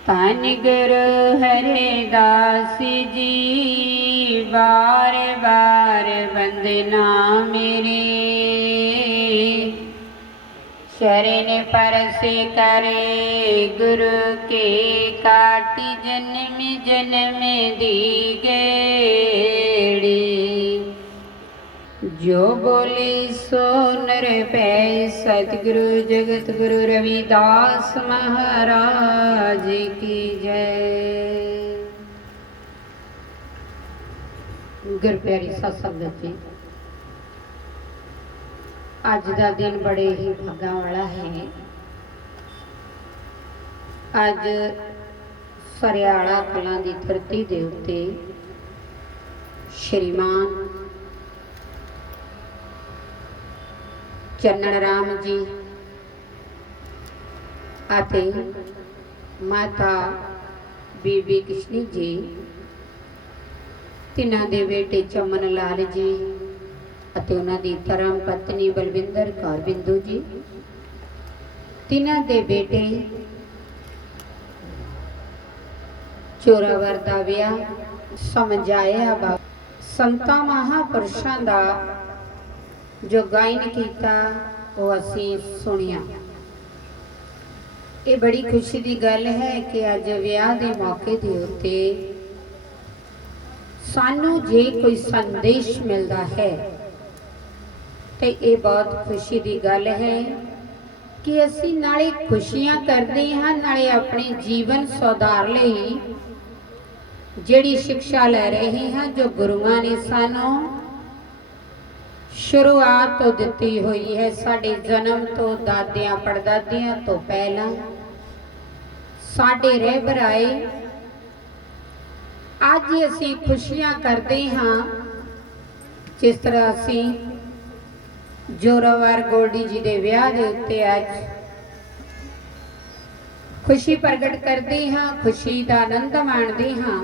धन गुरु हरिदास जी बार बार वंदना मेरे। शरण परस करे गुरु के काटी जन्म जन्म दी गेड़ी। जो बोले सो नर पै सतगुरु जगत गुरु रविदास महाराज की जय। गुर प्यारी सत संगत जी, अज का दिन बड़े ही भागा वाला है। अज सरियाला कलां की धरती दे उत्ते श्रीमान चन्नन राम जी आते माता बीबी कृष्णी जी, तिन्हां दे बेटे चमन लाल जी अते उन्हां दी धर्म पत्नी बलविंदर कौर बिंदु जी, तिन्हां दे बेटे चोरावर दा विआह समझाया बा संतां महापुरुषां दा जो गायन किया वो असी सुनिया। ये बड़ी खुशी की गल है कि अज विआह के मौके के उत्ते सानू जे कोई संदेश मिलता है तो ये बहुत खुशी की गल है कि असी नाले खुशियां करते हाँ, नाले अपने जीवन सुधार लई जिहड़ी शिक्षा ले रहे हैं जो गुरुआं ने सानू शुरुआत तो दिती हुई है। साडे जन्म तो दादियां पड़दादियां तो पहला साडे रहबर आए। अज असी खुशियां करते हाँ, जिस तरह असी जोरावर गोल्डी जी के विआह के उत्ते अज खुशी प्रगट करते हाँ, खुशी का आनंद माणते हाँ।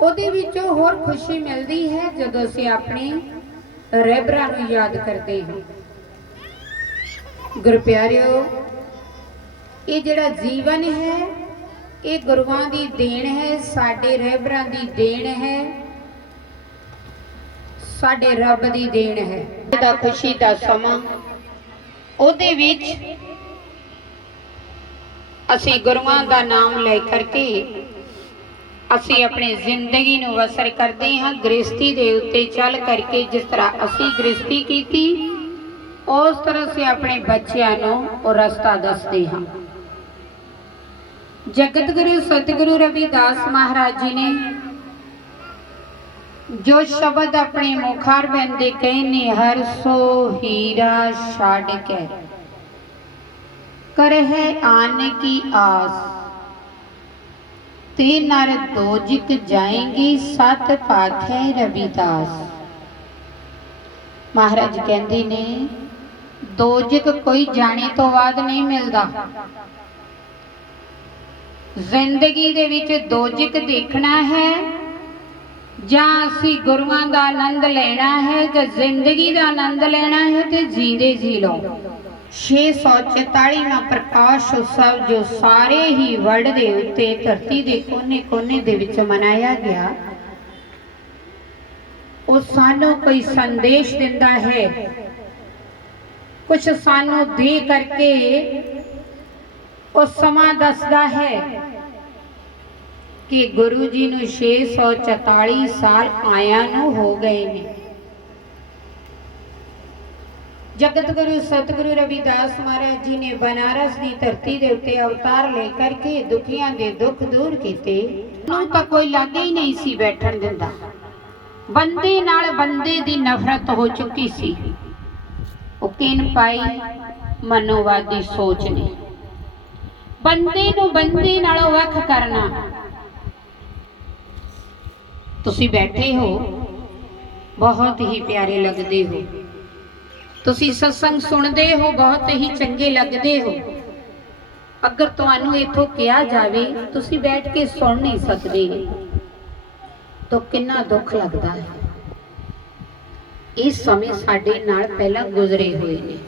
ਉਹਦੇ ਵਿੱਚੋਂ ਹੋਰ खुशी मिलती है ਜਦੋਂ ਅਸੀਂ ਆਪਣੇ ਰਹਿਬਰਾਂ ਨੂੰ याद करते हैं। गुरु प्यारिओ, ये ਜਿਹੜਾ जीवन है ये गुरुआं ਦੀ देन है, ਸਾਡੇ ਰਹਿਬਰਾਂ ਦੀ देन है, ਸਾਡੇ ਰੱਬ ਦੀ देन है। ਦਾ खुशी ਦਾ ਸਮਾਂ ਉਹਦੇ ਵਿੱਚ ਅਸੀਂ ਗੁरुआं ਦਾ नाम ले करके असी अपनी जिंदगी नूं वसर करते हाँ। गृहस्थी दे उत्ते चल करके जिस तरह असी गृहस्थी की थी उस तरह से अपने बच्चों नूं वो रास्ता दसते हाँ। जगत गुरु सतगुरु रविदास महाराज जी ने जो शब्द अपने मुखार बंदे कहने, हर सो हीरा छाड़ के कर है आने की आस, ते नर दोजिक जाएंगे सत पाखे रविदास। महाराज कहते ने दोजिक कोई जाने तो बाद नहीं मिलता। जिंदगी दे विच दोजिक देखना है जां असी गुरुआं दा आनंद लेना है, जां जिंदगी दा आनंद लेना है ते जींदे जी लो। 644वां प्रकाश उत्सव जो सारे ही वर्ल्ड दे उत्ते धरती दे कोने कोने दे विच मनाया गया, वो सानू कोई संदेश दिंदा है, कुछ सानू दे करके वो समा दसदा है कि गुरु जी नू 644 साल आया नू हो गए ने। जगत गुरु सतगुरु रविदास महाराज जी ने बनारस की धरती के उत्ते अवतार लेकर के दुखियां दे दुख दूर किए। तो कोई लागे ही नहीं सी बैठन दिंदा। बंदे नाल बंदे दी नफरत हो चुकी सी। वो किन पाई मनोवादी सोच ने बंदे नू बंदे नालों वख करना। तुसी बैठे हो बहुत ही प्यारे लगते हो, तुसी सत्संग सुनते हो बहुत ही चंगे लगते हो। अगर तुहानू इथों कहा जाए तुसी बैठ के सुन नहीं सकते तो कितना दुख लगता है। इस समय साडे नाल पहला गुजरे हुए ने,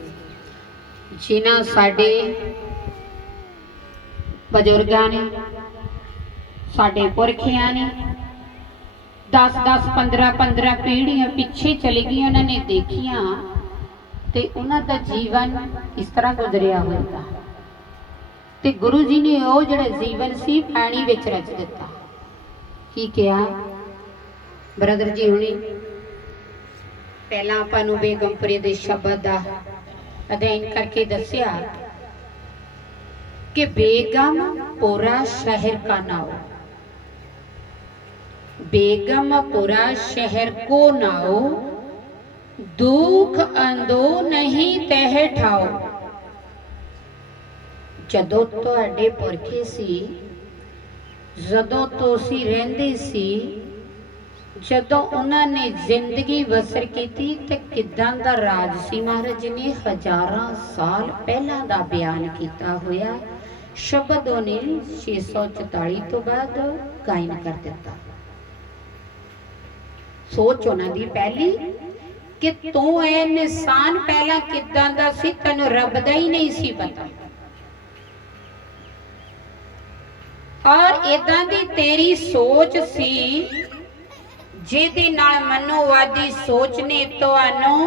जिन्हां साडे ਬਜ਼ੁਰਗਾਂ ਨੇ, ਸਾਡੇ ਪੁਰਖਿਆਂ ਨੇ 10-10 15-15 ਪੀੜ੍ਹੀਆਂ ਪਿੱਛੇ ਚਲੀ ਗਈਆਂ, ਉਹਨਾਂ ਨੇ ਦੇਖੀਆਂ ਤੇ ਉਹਨਾਂ ਦਾ ਜੀਵਨ ਇਸ ਤਰ੍ਹਾਂ ਗੁਜ਼ਰਿਆ ਹੋਇਆ ਤੇ ਗੁਰੂ ਜੀ ਨੇ ਉਹ ਜਿਹੜਾ ਜੀਵਨ ਸੀ ਪਾਣੀ ਵਿੱਚ ਰਚ ਦਿੱਤਾ। ਕੀ ਕਿਹਾ ਬ੍ਰਦਰ ਜੀ ਹੁਣੀ? ਪਹਿਲਾਂ ਆਪਾਂ ਨੂੰ ਬੇਗਮਪੁਰੇ ਦੇ ਸ਼ਬਦ ਦਾ ਅਧਿਐਨ ਕਰਕੇ ਦੱਸਿਆ कि बेगमपुरा शहर का नाव, बेगमपुरा शहर को नाओ, दुख अंदो नहीं तह ठाओ। जदों तुहाडे पुरखे सी, जदों तुसीं रहिंदे सी, जदों उन्हां ने जिंदगी बसर कीती ते किदां दा राज सी। महाराज जी ने हजारां साल पहला दा बयान कीता होया शब्द ने 644 तो बाद गायन कर दिता। सोच उन्हां दी पहली कि तू ऐ इंसान पहला किदां दा सी, तैनूं रब दा ही नहीं सी पता। और इदां दी तेरी सोच सी जिहदे नाल मनोवादी सोच ने तुहानूं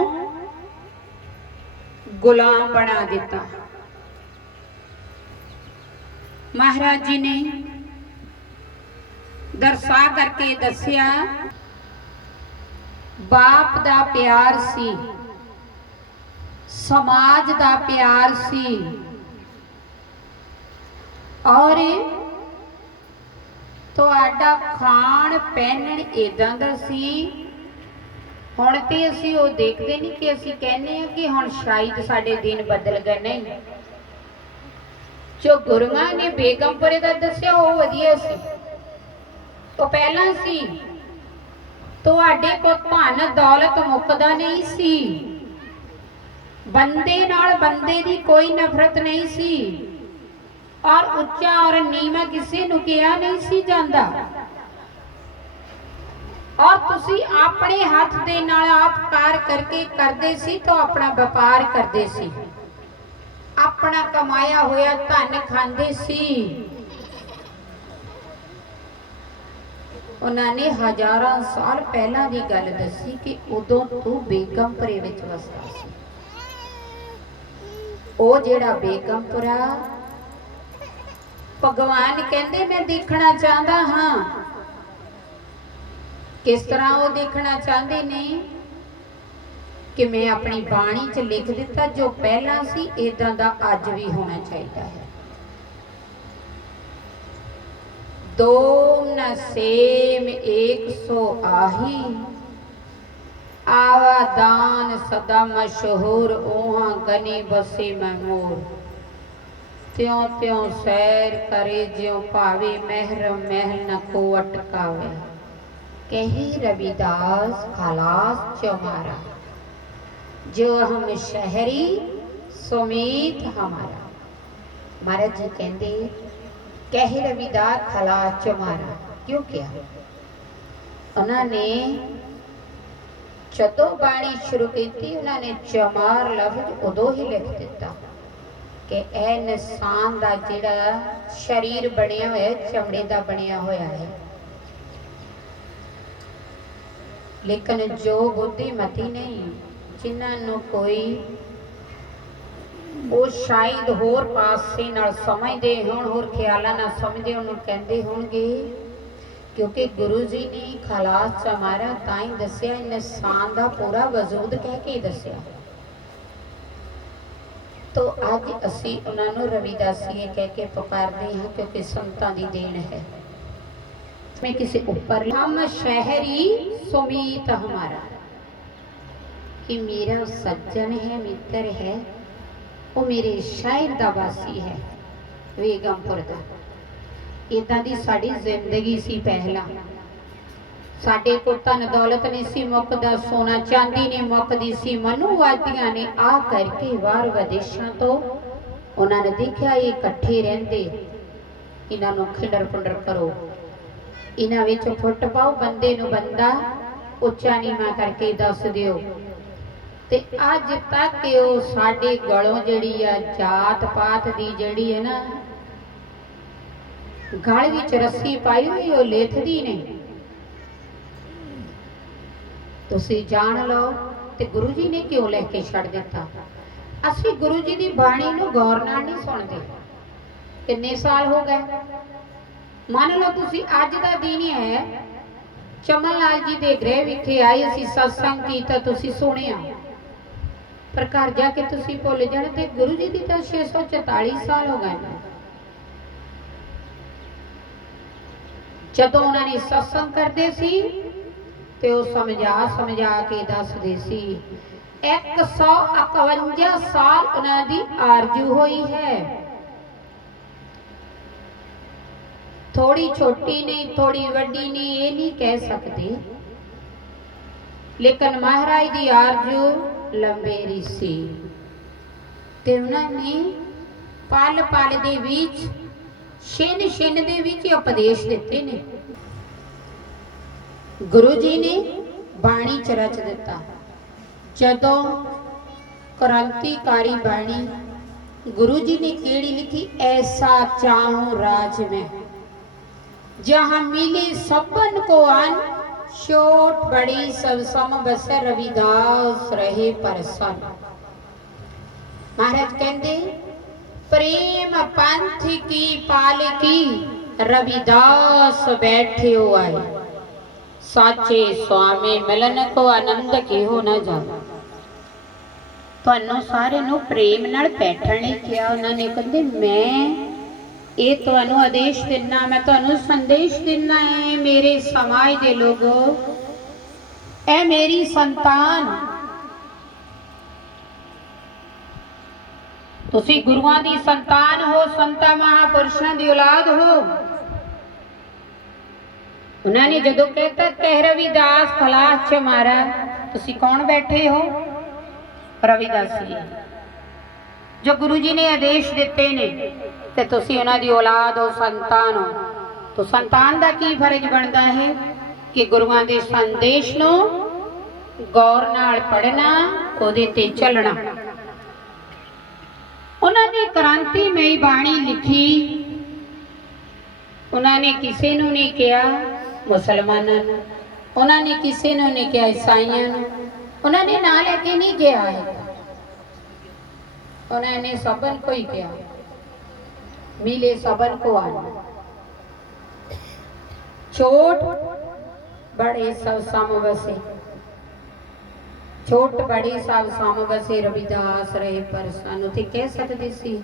गुलाम बना दिता। महाराज जी ने दरसा करके दसिया बाप दा प्यार सी, समाज दा प्यार सी और तुहाडा खाण पहनण इदां दा सी। हुण ते असीं ओह देखदे नहीं कि असीं कहने आ कि हुण शायद साडे दिन बदल गए। नहीं, जो गुरुआं ने बेगमपुरे दा दस्सिया वो वधिया सी, तो पहला सी। तुहाडे कोल धन दौलत मुकदा नहीं सी, बंदे नाल बंदे दी कोई नफरत नहीं सी और उच्चा और नीवा किसी नूं किहा नहीं सी जांदा। और तुसी अपने हाथ दे नाल आप कार करके करदे सी तो अपना व्यापार करदे सी, अपना कमाया होया धन खांदे सी। उन्होंने हजारां साल पहला दी गल दसी कि उदों तू बेगमपुरे विच वसदा सी। ओ जेड़ा बेगमपुरा भगवान कहंदे मैं देखना चाहता हाँ। किस तरह वो देखना चाहते ने कि मैं अपनी बाणी च लिख दिता जो पहला सी इदां दा अज भी होना चाहिए है। दो न सेम एक सौ आही, आवादान सदा मशहूर ओहा गनी बसे मैं मोर। त्यों त्यों सैर करे ज्यों पावे महर महल न को अटकावे। कही रविदास खलास चमारा, जो हम शहरी सुमीत हमारा। महाराज जी कहते कह रविदास खलास चमारा क्यों किया? उन्होंने जदों बाणी शुरू की उन्होंने चमार लफ्ज उदों ही लिख दिता कि ए इंसान का जिहड़ा शरीर बनिया होया चमड़े का बनिया होया है, लेकिन जो बुद्धिमती नहीं जिन्होंने कोई वो शायद होर पासे नाल समझते होण होर ख्यालां नाल समझदे उन्होंने कहते होणगे क्योंकि गुरु जी ने खलास चमारा ताई दस्या इंसान का पूरा वजूद कह के दस्या। तो अज असी उन्होंने रविदासीए कह के पुकारते हैं क्योंकि संतां दी देन है। मैं किसी ऊपर हम शहरी सुमीत हमारा कि मेरा सज्जन है मित्र है वो मेरे शहर का वासी है बेगमपुर का। इदां दी साडी जिंदगी सी। पहला साडे को धन दौलत नहीं सी मुकदा, सोना चांदी नहीं मुकदी सी। मनुवादियां ने आ करके बाहर विदेशों तो उन्होंने देखा ये इकट्ठे रहंदे, इन्हां नूं खिंडर पुंडर करो, इन्हां विच फुट पाओ, बंदे नूं बंदा उच्चा नीवा करके दस दिओ। ते अज तक वो साडे गलों जिहड़ी आ जात पात दी जिहड़ी है ना ਗਲ ਵਿੱਚ ਰੱਸੀ ਪਾਈ ਹੋਈ ਉਹ ਲੇਥਦੀ ਨੇ। ਤੁਸੀਂ ਜਾਣ ਲਓ ਤੇ ਗੁਰੂ ਜੀ ਨੇ ਕਿਉਂ ਲੈ ਕੇ ਛੱਡ ਦਿੱਤਾ। ਅਸੀਂ ਗੁਰੂ ਜੀ ਦੀ ਬਾਣੀ ਨੂੰ ਗੌਰ ਨਾਲ ਨਹੀਂ ਸੁਣਦੇ। ਕਿੰਨੇ ਸਾਲ ਹੋ ਗਏ, ਮੰਨ ਲਓ ਤੁਸੀਂ ਅੱਜ ਦਾ ਦਿਨ ਹੀ ਹੈ, ਚਮਨ ਲਾਲ ਜੀ ਦੇ ਗ੍ਰਹਿ ਵਿਖੇ ਆਏ, ਅਸੀਂ ਸਤਸੰਗ ਕੀਤਾ, ਤੁਸੀਂ ਸੁਣਿਆ, ਪਰ ਘਰ ਜਾ ਕੇ ਤੁਸੀਂ ਭੁੱਲ ਜਾਣਾ। ਤੇ ਗੁਰੂ ਜੀ ਦੀ ਤਾਂ 644 ਸਾਲ ਹੋ ਗਏ। ਜਦੋਂ ਉਹਨਾਂ ਨੇ ਸਤਸੰਗ ਕਰਦੇ ਸੀ ਤੇ ਉਹ ਸਮਝਾ ਕੇ ਦੱਸਦੇ ਸੀ 151 ਸਾਲ ਉਹਨਾਂ ਦੀ ਆਰਜ਼ੂ ਹੋਈ ਹੈ। थोड़ी छोटी नहीं, थोड़ी वड्डी नहीं, ये नहीं कह सकते, लेकिन महाराज दी आरजू लंबेरी सी। ते उन्होंने पल पल दे विच छिन छिन दे विच उपदेश दिते ने। गुरु जी ने बाणी च रच दिता। जदों क्रांतिकारी बाणी गुरु जी ने केड़ी लिखी, ऐसा चाहूं राज में जहाँ मिले सबन को आन, छोट बड़ी सब सम बसे रविदास रहे परसन। महाराज कहते प्रेम पंथ की पालकी रविदास बैठे हो आए, साचे स्वामी मिलन को आनंद के हो न जाए। ਤੁਹਾਨੂੰ ਸਾਰੇ ਨੂੰ ਪ੍ਰੇਮ ਨਾਲ ਬੈਠਣ ਲਈ ਕਿਹਾ। ਉਹਨਾਂ ਨੇ ਕਹਿੰਦੇ ਮੈਂ ਇਹ ਤੁਹਾਨੂੰ ਆਦੇਸ਼ ਦਿੰਨਾ, ਮੈਂ ਤੁਹਾਨੂੰ ਸੰਦੇਸ਼ ਦਿੰਨਾ ਹੈ ਮੇਰੇ ਸਮਾਜ ਦੇ ਲੋਗੋ, ਇਹ ਮੇਰੀ ਸੰਤਾਨ, ਤੁਸੀਂ ਗੁਰੂਆਂ ਦੀ ਸੰਤਾਨ ਹੋ, ਸੰਤਾਂ ਮਹਾਪੁਰਸ਼ਾਂ ਦੀ ਔਲਾਦ ਹੋ। ਉਹਨਾਂ ਨੇ ਜਦੋਂ ਕਹਿਤਾ ਕਹਿ ਰਵਿਦਾਸ ਖਲਾਸ ਚ ਮਾਰਾ, ਤੁਸੀਂ ਕੌਣ ਬੈਠੇ ਹੋ? रविदास जी जो गुरु जी ने आदेश दिते ने, ते तुसी उन्हां दी औलाद हो, संतान हो। तो संतान दा की फर्ज बनता है कि गुरुआं दे संदेश नूं गौर नाल पढ़ना, ओदे ते चलना। उन्हां ने क्रांतिमई बाणी लिखी। उन्हां ने किसी नूं नहीं कहा मुसलमानां नूं, उन्हां ने किसी नूं नहीं कहा ईसाइयां नूं, उन्होंने ना लेके नहीं गया है, उन्होंने सबन को ही किया, मिले सबन को आना। छोट बड़े सब सम बसे, छोट बड़े सब सम बसे रविदास रहे परसन। उसे कह सकते सी,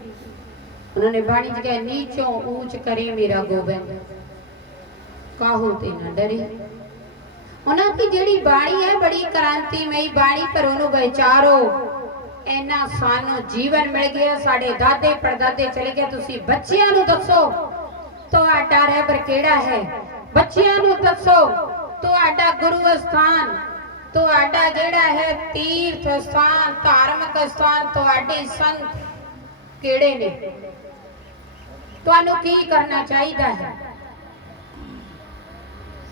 उन्होंने बाणी च कहा नीचों ऊंच करे मेरा गोबिंद, काहू ते ना डरे। उन्हां की जिहड़ी बाणी है बड़ी क्रांतिमई बाणी, पर उन्होंने विचारो इन्ना सानू जीवन मिल गया, साडे दादे परदादे चले गए। तुसी बच्चियां नू दसो तुहाडा रहबर किहड़ा है, बच्चियां नू दसो तुहाडा गुरु स्थान, तुहाडा जिहड़ा है तीर्थ स्थान, धार्मिक स्थान, तुहाडे संत किहड़े ने, तुहानू की करना चाहिए है।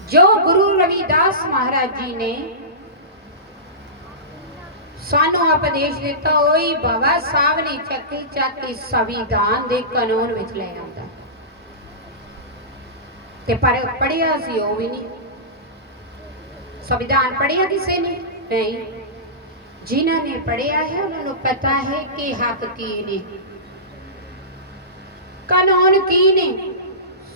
जो गुरु रविदास महाराज जी ने सानू उपदेश दिता, वही बाबा साहब ने चक्की संविधान के कानून विच ले आंदा। ते पर पढ़िया सी वो भी नहीं, संविधान पढ़िया किसी ने नहीं। जिन्हों ने पढ़िया है उन्होंने पता है कि हक की ने, कानून की ने।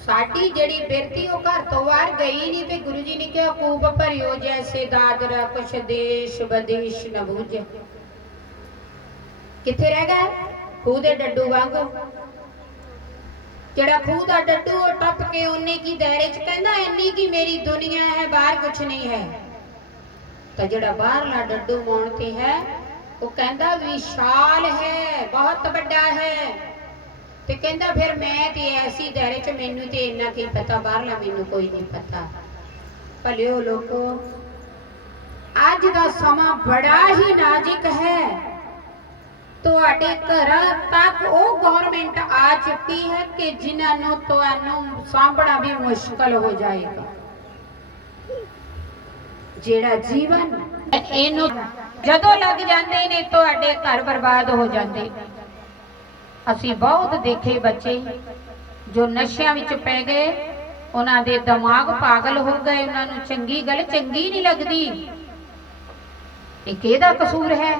साडी जड़ी बिरती वो घर तो बाहर गई नहीं। भी गुरु जी ने क्या कूब भरियो जैसे दादरा, कुछ देश बदेश न बूझ, किथे रह गए खूह दे डड्डू वांगू। जड़ा खूह दा डड्डू वो टप के उन्ने की दायरे च कहंदा इन्नी की मेरी दुनिया है, बाहर कुछ नहीं है। तो जड़ा बाहरला डड्डू मोणते है वो कहंदा विशाल है, बहुत बड़ा है। ते कहंदा फिर मैं ते ऐसी दायरे च मैनू ते इन्ना की पता, बाहरला मैनू कोई नहीं पता। भलियो लोगो अज दा समा बड़ा ही नाजुक है। तुहाडे घर तक वो गवर्नमेंट आ चुकी है कि जिन्होंने तुहानू सांभना भी मुश्किल हो जाएगा। जेड़ा जीवन इनू जदों लग जाते ने तुहाडे घर बर्बाद हो जाते। असी बहुत देखे बच्चे जो नशिਆਂ ਵਿੱਚ ਪੈ ਗਏ, ਉਹਨਾਂ ਦੇ ਦਿਮਾਗ ਪਾਗਲ ਹੋ ਗਏ, ਉਹਨਾਂ ਨੂੰ ਚੰਗੀ ਗੱਲ ਚੰਗੀ ਨਹੀਂ ਲੱਗਦੀ। ਇਹ ਕਿਹਦਾ ਕਸੂਰ ਹੈ?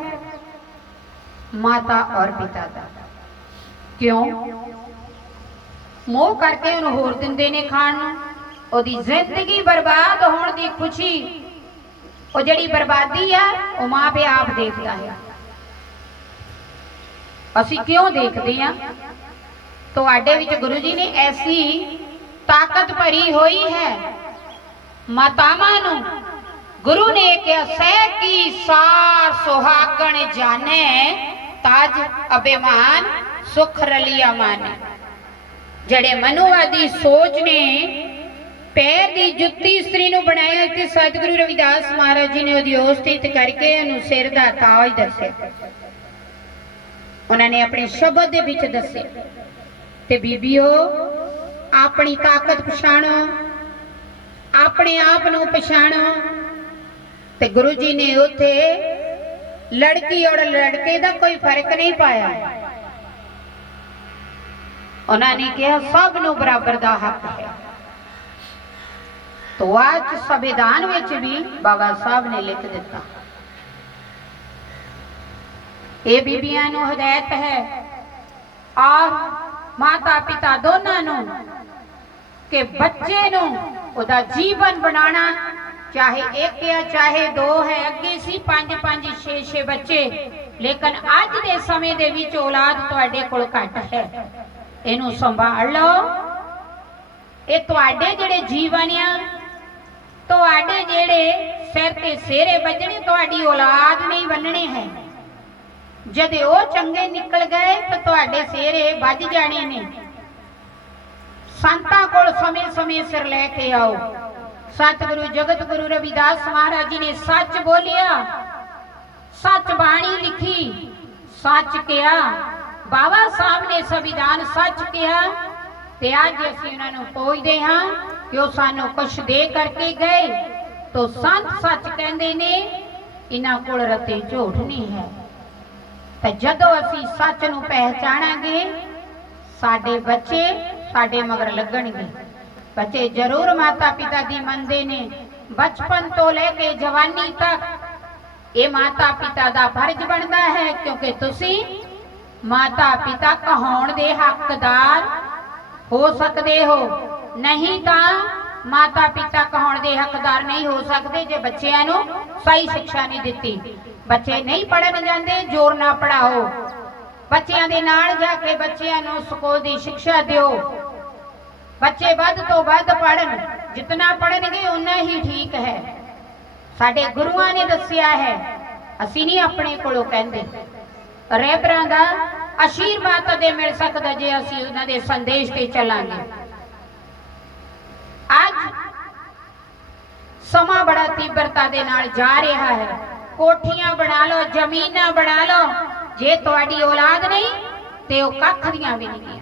ਮਾਤਾ ਔਰ ਪਿਤਾ ਦਾ। ਕਿਉਂ? ਮੋਹ ਕਰਕੇ ਉਹਨੂੰ ਹੋਰ ਦਿੰਦੇ ਨੇ ਖਾਣ ਨੂੰ। ਉਹਦੀ ਜ਼ਿੰਦਗੀ ਬਰਬਾਦ ਹੋਣ ਦੀ ਖੁਸ਼ੀ, ਉਹ ਜਿਹੜੀ ਬਰਬਾਦੀ ਆ ਉਹ ਮਾਂ ਪਿਓ ਆਪ ਦੇਖਦਾ ਹੈ। ਅਸੀਂ ਕਿਉਂ ਦੇਖਦੇ ਹਾਂ? ਤੁਹਾਡੇ ਵਿੱਚ ਗੁਰੂ ਜੀ ਨੇ ਐਸੀ ਤਾਕਤ ਭਰੀ ਹੋਈ ਹੈ। ਮਾਤਾਵਾਂ ਨੂੰ ਗੁਰੂ ਨੇ ਕਿਹਾ, ਸਹਿ ਕੀ ਸਾਰ ਸੁਹਾਗਣ ਜਾਣੇ, ਤਾਜ ਅਭਿਮਾਨ ਸੁਖ ਰਲਿਆ ਮਾਨੇ। ਜਿਹੜੇ ਮਨੁਵਾਦੀ ਸੋਚ ਨੇ ਪੈਰ ਦੀ ਜੁੱਤੀ ਇਸਤਰੀ ਨੂੰ ਬਣਾਇਆ ਤੇ ਸਤਿਗੁਰੂ ਰਵਿਦਾਸ ਮਹਾਰਾਜ ਜੀ ਨੇ ਉਹਦੀ ਉਸਤਤ ਕਰਕੇ ਉਹਨੂੰ ਸਿਰ ਦਾ ਤਾਜ ਦੱਸਿਆ। ਉਹਨਾਂ ਨੇ ਆਪਣੇ ਸ਼ਬਦ ਦੇ ਵਿੱਚ ਦੱਸਿਆ। ਤੇ ਬੀਬੀਓ, ਆਪਣੀ ਤਾਕਤ ਪਛਾਣੋ, ਆਪਣੇ ਆਪ ਨੂੰ ਪਛਾਣੋ। ਤੇ ਗੁਰੂ ਜੀ ਨੇ ਉੱਥੇ ਲੜਕੀ ਔਰ ਲੜਕੇ ਦਾ ਕੋਈ ਫਰਕ ਨਹੀਂ ਪਾਇਆ। ਉਹਨਾਂ ਨੇ ਕਿਹਾ ਸਭ ਨੂੰ ਬਰਾਬਰ ਦਾ ਹੱਕ ਹੈ। तो आज संविधान में भी बाबा साहब ने लिख दिता, ये बीबियां नूं हिदायत है और माता पिता दोनों नूं कि बच्चे नूं उहदा जीवन बनाना, चाहे एक या चाहे दो है। अगे सी 5-5 6-6 बच्चे, लेकिन अज दे समय दे विच औलाद तुहाडे कोल घट है। इहनूं संभाल लो। ये तुहाडे जिहड़े जीवन आ, तुहाडे जेड़े सिर ते सेरे बजने, तुहाडी औलाद नहीं बनने हैं। जद वो चंगे निकल गए तो तुहाडे सेरे बज जाने ने। संतां कोल समय समय सिर लेके आओ। सतगुरु जगत गुरु रविदास महाराज जी ने सच बोलिया, सच बाणी लिखी, सच किया। बाबा साहब ने संविधान सच किया। ते अज असीं उन्हां नूं पूजदे हां कि वो सानू कुछ दे करके गए। तो संत सच कहते ने, इन्हां कोल रते झूठ नहीं है। तो जदों असीं सच नूं पहचानांगे, साडे बच्चे साडे मगर लगणगे। बच्चे जरूर माता पिता दी मनदे ने, बचपन तो लेके जवानी तक ये माता पिता दा फर्ज बनता है, क्योंकि तुसीं माता पिता कहाउण दे हकदार हो सकते हो। नहीं तो माता पिता कहाउण दे हकदार नहीं हो सकते जे बच्चों नूं सही शिक्षा नहीं दिती। बच्चे नहीं पढ़न जाते, जोर ना पढ़ाओ। बच्चों दे नाल जाके बच्चों नूं स्कूल दी शिक्षा दिओ। बच्चे वध तो वध पढ़न, जितना पढ़नगे उन्ना ही ठीक है। साडे गुरुआं ने दस्सिया है, असीं नहीं अपने कोलों कहंदे। रहबरां दा आशीर्वाद दे मिल सकदा जे असीं उन्हां दे संदेश ते चलांगे। आज समा बड़ा तीव्रता दे नाल जा रहा है। कोठियां बना लो, जमीनां बना लो, जे तुहाडी औलाद नहीं ते ओह कख दियां भी नहीं।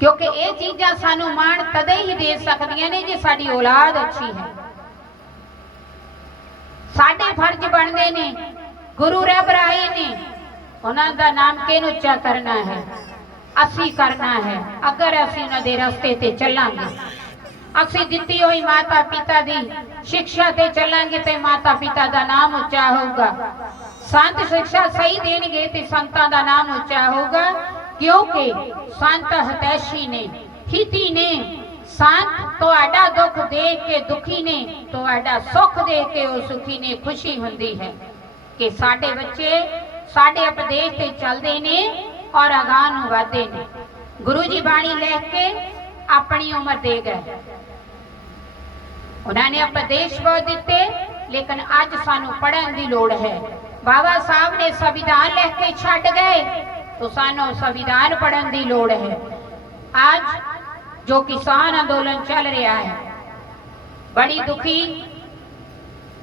क्योंकि ये चीज़ां सानू मान तदे ही दे सकदियां ने जे साडी औलाद अच्छी है। साडे फर्ज बनदे ने, गुरु रहबर आए ने, उन्हां दा नाम किहनूं उच्चा करना है, असी करना है। अगर असी उन्हां दे रस्ते ते चलांगे, असी दित्ती हुई माता पिता दी शिक्षा ते चलांगे ते माता पिता दा नाम उच्चा होगा। संत शिक्षा सही देणगे ते संतां दा नाम उच्चा होगा। क्योंकि संत हितैषी ने, हिती ने। संत तुहाडा दुख देख के दुखी ने, तुहाडा सुख देख के वो सुखी ने। खुशी हुंदी है कि साडे बच्चे साडे उपदेश ते चलदे ने और अगाह नूं वधदे ने। गुरु जी बाणी लिख के अपनी उम्र दे गए। उन्होंने उपदेश बहुत दिते, लेकिन अज सानू पढ़न की लोड़ है। बाबा साहब ने संविधान लिख के छड्ड गए, तो सानू संविधान पढ़न की लोड़ है। आज जो किसान अंदोलन चल रहा है, बड़ी दुखी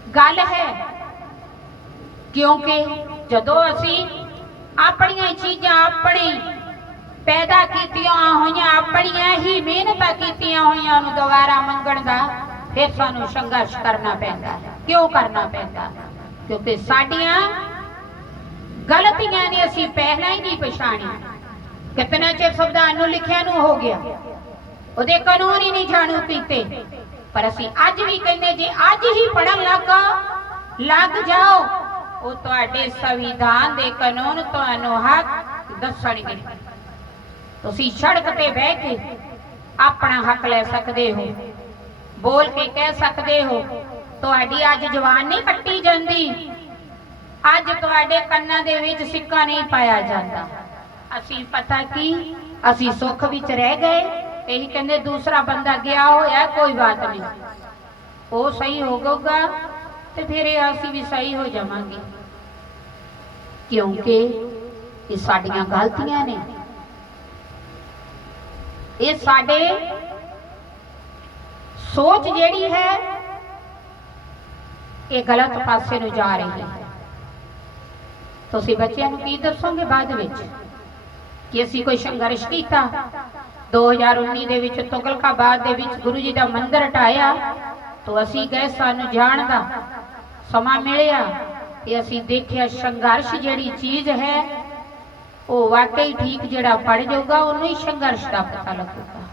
गल है। क्योंकि जदों असी अपनी चीज़ां अपनी पैदा कीतियां होइयां, अपनियां ही मेहनत कीतियां होइयां नूं दोबारा मंगण दा फिर सानू संघर्ष करना पैंदा है। क्यों करना पैंदा? क्योंकि साडियां गलतियां ने असी पहला ही नहीं पछाणी। कितना चिर संविधान नूं लिखिया नूं हो गया, ਉਹਦੇ ਕਾਨੂੰਨ ਹੀ नहीं जाणू कीते, पर असीं अज भी कहंदे जे अज ही पढ़न लग जाओ ਉਹ ਤੁਹਾਡੇ संविधान दे कानून ਤੁਹਾਨੂੰ हक दसणगे। तुसीं सड़क ते बह के अपना हक लै सकदे हो, बोल के कह सकदे हो। तुहाडी अज जवान नहीं कट्टी जांदी, अज तुहाडे कन्नां दे विच सिक्का नहीं पाया जांदा। असीं पता की असीं सुख विच रह गए, यही कहंदे दूसरा बंदा गया होया कोई बात नहीं, वो सही होगा तो फिर असीं भी सही हो जावांगे, क्योंकि ये साडियां गलतियां ने, ये साडे सोच जिहड़ी है ये गलत पासे नूं जा रही है। तुसीं बच्चिआं नूं की दसोगे बाद विच कि असीं कोई संघर्ष कीता? 2019 ਦੇ ਵਿੱਚ ਤੁਗਲਕਾਬਾਦ ਦੇ ਵਿੱਚ ਗੁਰੂ ਜੀ ਦਾ ਮੰਦਿਰ ਢਾਇਆ, तो ਅਸੀਂ गए, सानू जाण दा समा मिलिया ते असीं देखिया संघर्ष जिहड़ी चीज़ है वो वाकई ठीक, जिहड़ा पढ़ जाऊगा उन्हें ही संघर्ष का पता लगेगा।